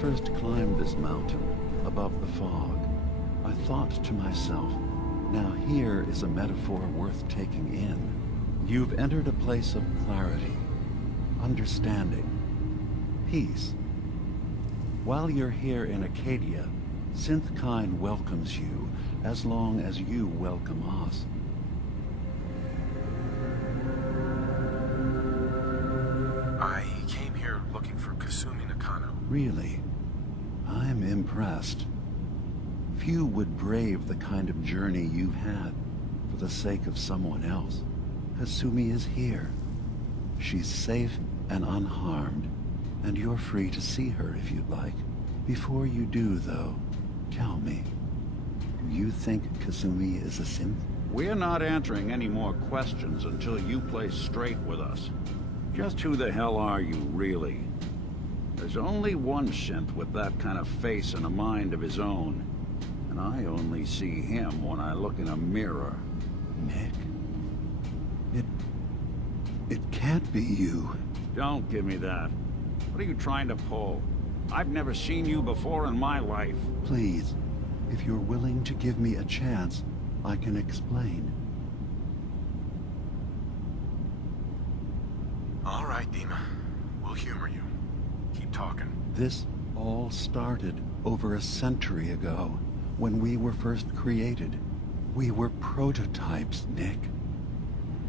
first climbed this mountain above the fog, I thought to myself, now here is a metaphor worth taking in. You've entered a place of clarity, understanding, peace. While you're here in Acadia, Synthkind welcomes you as long as you welcome us. I came here looking for Kasumi Nakano. Really? I'm impressed. Few would brave the kind of journey you've had for the sake of someone else. Kasumi is here. She's safe and unharmed, and you're free to see her if you'd like. Before you do, though, tell me, do you think Kasumi is a synth? We're not answering any more questions until you play straight with us. Just who the hell are you, really? There's only one synth with that kind of face and a mind of his own. And I only see him when I look in a mirror. Nick? It can't be you. Don't give me that. What are you trying to pull? I've never seen you before in my life. Please, if you're willing to give me a chance, I can explain. All right, Dima. We'll humor you. Keep talking. This all started over a century ago, when we were first created. We were prototypes, Nick.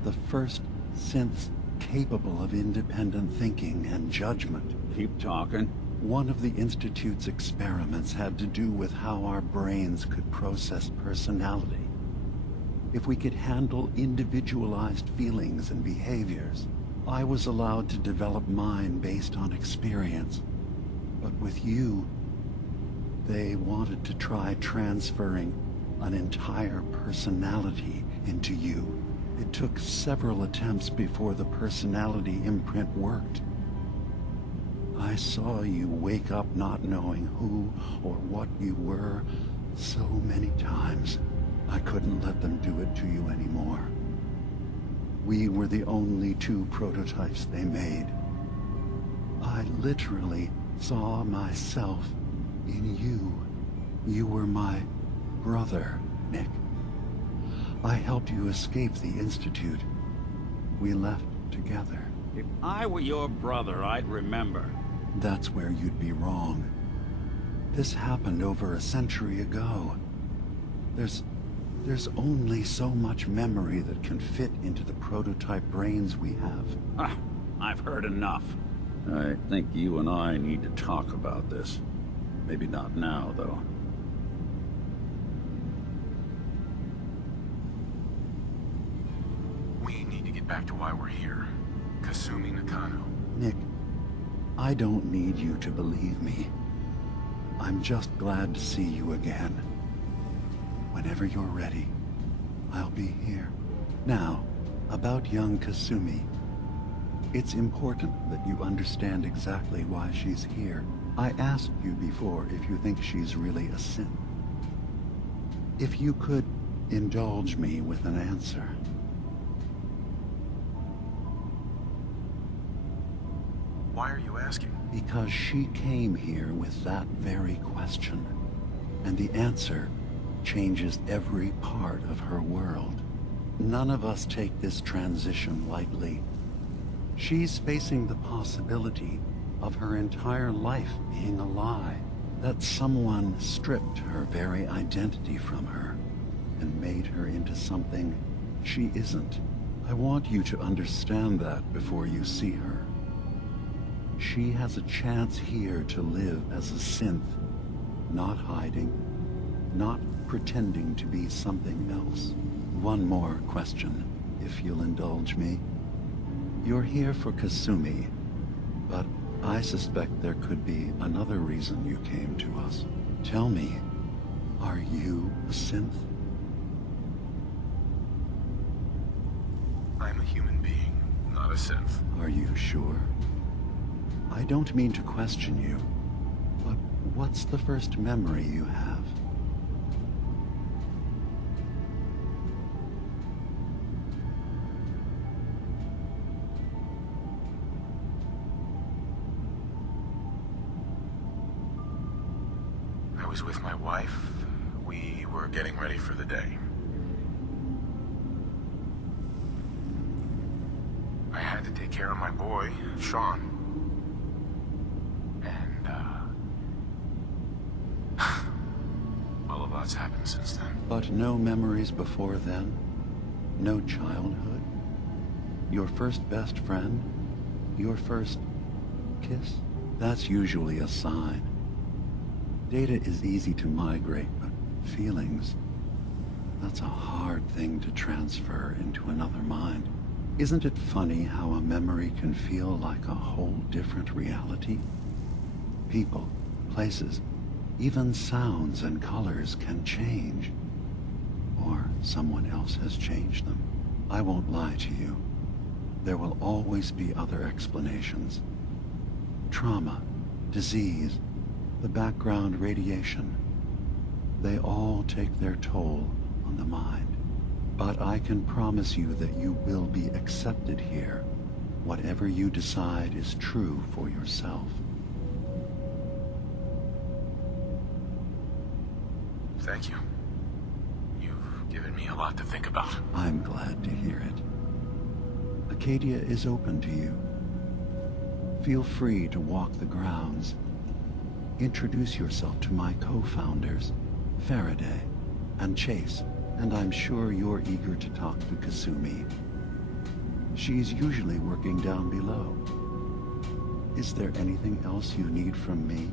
The first synths capable of independent thinking and judgment. Keep talking. One of the Institute's experiments had to do with how our brains could process personality. If we could handle individualized feelings and behaviors, I was allowed to develop mine based on experience. But with you, they wanted to try transferring an entire personality into you. It took several attempts before the personality imprint worked. I saw you wake up not knowing who or what you were so many times. I couldn't let them do it to you anymore. We were the only two prototypes they made. I literally saw myself in you. You were my brother, Nick. I helped you escape the Institute. We left together. If I were your brother, I'd remember. That's where you'd be wrong. This happened over a century ago. There's only so much memory that can fit into the prototype brains we have. Ah, I've heard enough. I think you and I need to talk about this. Maybe not now, though. We need to get back to why we're here. Kasumi Nakano. Nick, I don't need you to believe me. I'm just glad to see you again. Whenever you're ready, I'll be here. Now, about young Kasumi. It's important that you understand exactly why she's here. I asked you before if you think she's really a synth. If you could indulge me with an answer. Why are you asking? Because she came here with that very question. And the answer changes every part of her world. None of us take this transition lightly. She's facing the possibility of her entire life being a lie. That someone stripped her very identity from her and made her into something she isn't. I want you to understand that before you see her. She has a chance here to live as a synth, not hiding, not pretending to be something else. One more question, if you'll indulge me. You're here for Kasumi, but I suspect there could be another reason you came to us. Tell me, are you a synth? I'm a human being, not a synth. Are you sure? I don't mean to question you, but what's the first memory you have? was with my wife. We were getting ready for the day. I had to take care of my boy, Sean. And, well, a lot's happened since then. But no memories before then? No childhood? Your first best friend? Your first kiss? That's usually a sign. Data is easy to migrate, but feelings, that's a hard thing to transfer into another mind. Isn't it funny how a memory can feel like a whole different reality? People, places, even sounds and colors can change. Or someone else has changed them. I won't lie to you. There will always be other explanations. Trauma, disease, the background radiation. They all take their toll on the mind. But I can promise you that you will be accepted here, whatever you decide is true for yourself. Thank you. You've given me a lot to think about. I'm glad to hear it. Acadia is open to you. Feel free to walk the grounds. Introduce yourself to my co-founders, Faraday and Chase, and I'm sure you're eager to talk to Kasumi. She's usually working down below. Is there anything else you need from me?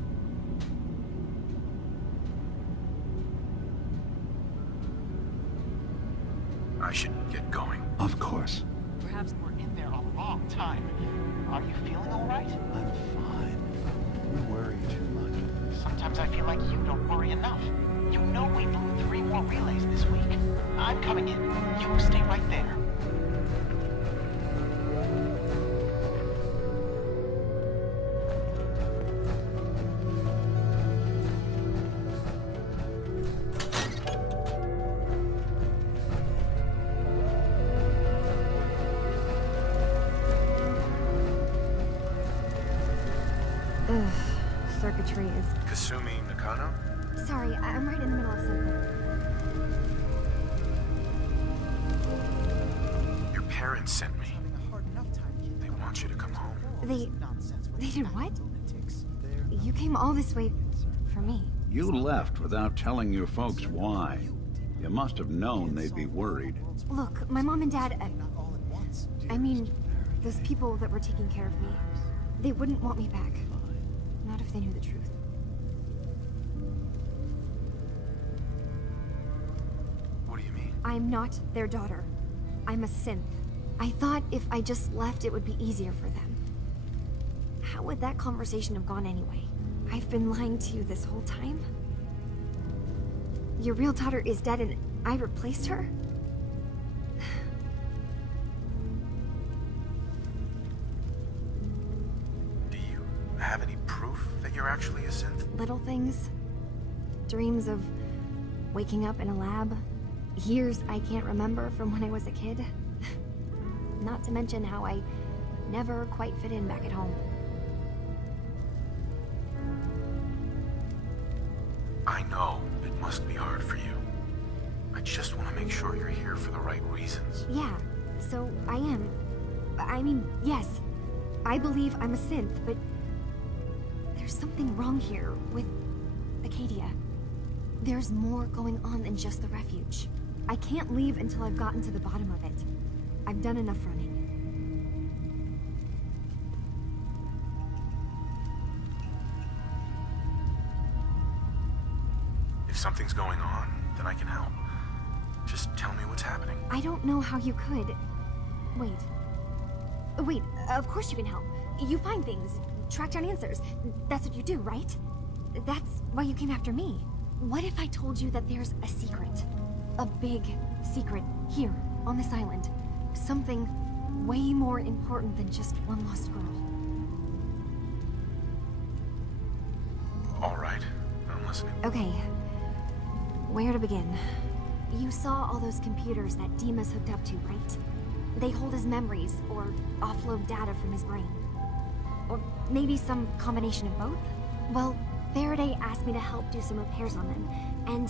I should get going. Of course. Perhaps we're in there a long time. Are you feeling all right? I'm fine. You worry too much. Sometimes I feel like you don't worry enough. You know we blew 3 more relays this week. I'm coming in. You stay right there. Ugh, circuitry is... Kasumi Nakano? Sorry, I'm right in the middle of something. Your parents sent me. They want you to come home. They did what? You came all this way for me. You left without telling your folks why. You must have known they'd be worried. Look, my mom and dad, I mean, those people that were taking care of me, they wouldn't want me back. Not if they knew the truth. What do you mean? I'm not their daughter. I'm a synth. I thought if I just left, it would be easier for them. How would that conversation have gone anyway? I've been lying to you this whole time? Your real daughter is dead and I replaced her? Do you have any proof that you're actually a synth? Little things. Dreams of waking up in a lab. Years I can't remember from when I was a kid. Not to mention how I never quite fit in back at home. I know it must be hard for you. I just want to make sure you're here for the right reasons. Yeah, so I am. I mean, yes. I believe I'm a synth, but there's something wrong here with Acadia. There's more going on than just the refuge. I can't leave until I've gotten to the bottom of it. I've done enough running. If something's going on, then I can help. Just tell me what's happening. I don't know how you could. Wait. Wait, of course you can help. You find things, track down answers. That's what you do, right? That's why you came after me. What if I told you that there's a secret? A big secret here, on this island. Something way more important than just one lost girl. All right, I'm listening. Okay. Where to begin? You saw all those computers that Dima's hooked up to, right? They hold his memories, or offload data from his brain. Or maybe some combination of both? Well, Faraday asked me to help do some repairs on them, and,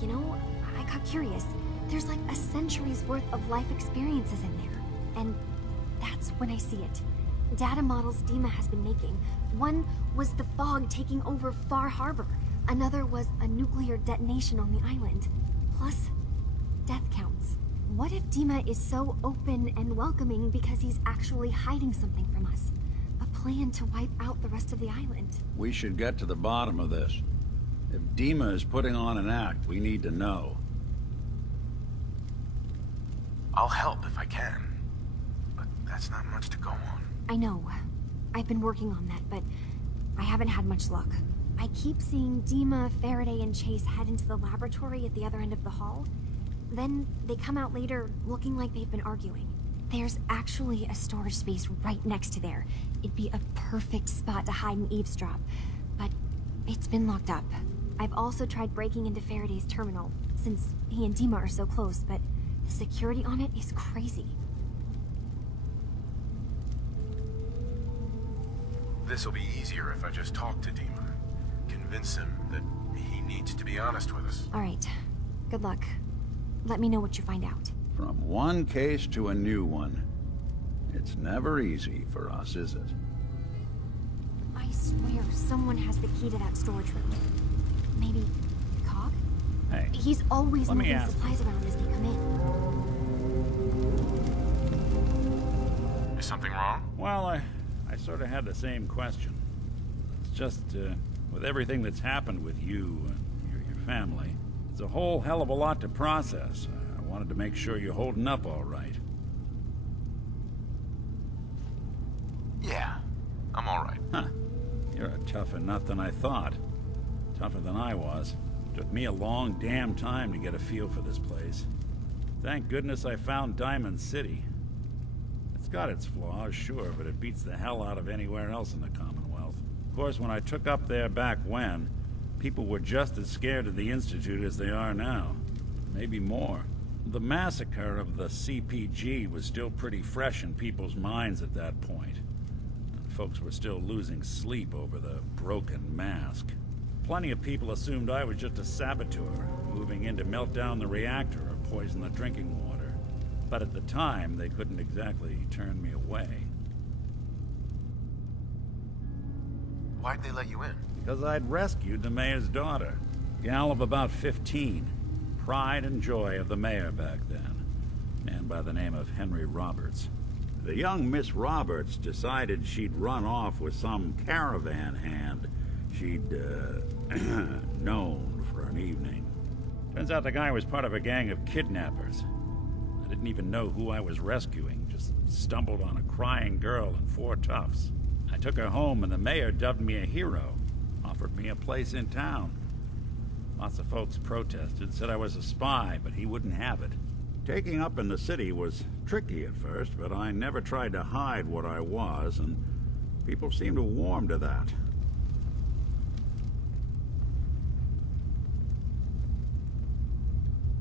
you know, I got curious. There's like a century's worth of life experiences in there, and that's when I see it. Data models Dima has been making. One was the fog taking over Far Harbor. Another was a nuclear detonation on the island. Plus, death counts. What if Dima is so open and welcoming because he's actually hiding something from us? A plan to wipe out the rest of the island. We should get to the bottom of this. If Dima is putting on an act, we need to know. I'll help if I can. But that's not much to go on. I know. I've been working on that, but I haven't had much luck. I keep seeing Dima, Faraday, and Chase head into the laboratory at the other end of the hall. Then they come out later looking like they've been arguing. There's actually a storage space right next to there. It'd be a perfect spot to hide and eavesdrop, but it's been locked up. I've also tried breaking into Faraday's terminal, since he and Dima are so close, but the security on it is crazy. This'll be easier if I just talk to Dima. Convince him that he needs to be honest with us. All right. Good luck. Let me know what you find out. From one case to a new one. It's never easy for us, is it? I swear someone has the key to that storage room. Maybe Cog? Hey, He's always let me moving ask. supplies around as they come in. Is something wrong? Well, I sort of had the same question. It's just, with everything that's happened with you and your family, it's a whole hell of a lot to process. I wanted to make sure you're holding up all right. Yeah, I'm all right. Huh. You're a tougher nut than I thought. Tougher than I was. Took me a long damn time to get a feel for this place. Thank goodness I found Diamond City. It's got its flaws, sure, but it beats the hell out of anywhere else in the Commonwealth. Of course, when I took up there back when, people were just as scared of the Institute as they are now. Maybe more. The massacre of the CPG was still pretty fresh in people's minds at that point. And folks were still losing sleep over the broken mask. Plenty of people assumed I was just a saboteur, moving in to melt down the reactor or poison the drinking water. But at the time, they couldn't exactly turn me away. Why'd they let you in? Because I'd rescued the mayor's daughter. Gal of about 15. Pride and joy of the mayor back then. Man by the name of Henry Roberts. The young Miss Roberts decided she'd run off with some caravan hand she'd, known for an evening. Turns out the guy was part of a gang of kidnappers. I didn't even know who I was rescuing, just stumbled on a crying girl and 4 toughs. I took her home and the mayor dubbed me a hero, offered me a place in town. Lots of folks protested, said I was a spy, but he wouldn't have it. Taking up in the city was tricky at first, but I never tried to hide what I was, and people seemed to warm to that.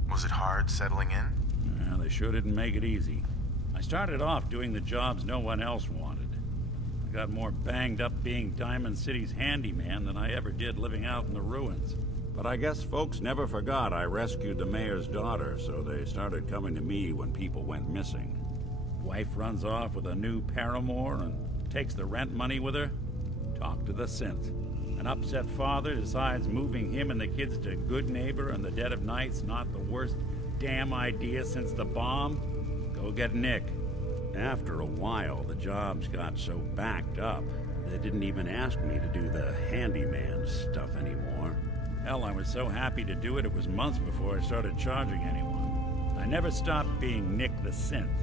Was it hard settling in? Yeah, they sure didn't make it easy. I started off doing the jobs no one else wanted. I got more banged up being Diamond City's handyman than I ever did living out in the ruins. But I guess folks never forgot I rescued the mayor's daughter, so they started coming to me when people went missing. Wife runs off with a new paramour and takes the rent money with her. Talk to the synth. An upset father decides moving him and the kids to Good Neighbor in the dead of night's not the worst damn idea since the bomb. Go get Nick. After a while, the jobs got so backed up, they didn't even ask me to do the handyman stuff anymore. Hell, I was so happy to do it, it was months before I started charging anyone. I never stopped being Nick the synth,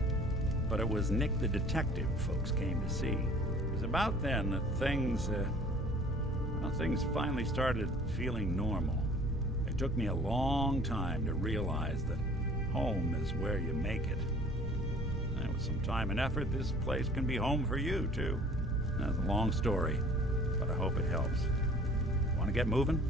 but it was Nick the detective folks came to see. It was about then that things finally started feeling normal. It took me a long time to realize that home is where you make it. And with some time and effort, this place can be home for you, too. That's a long story, but I hope it helps. Want to get moving?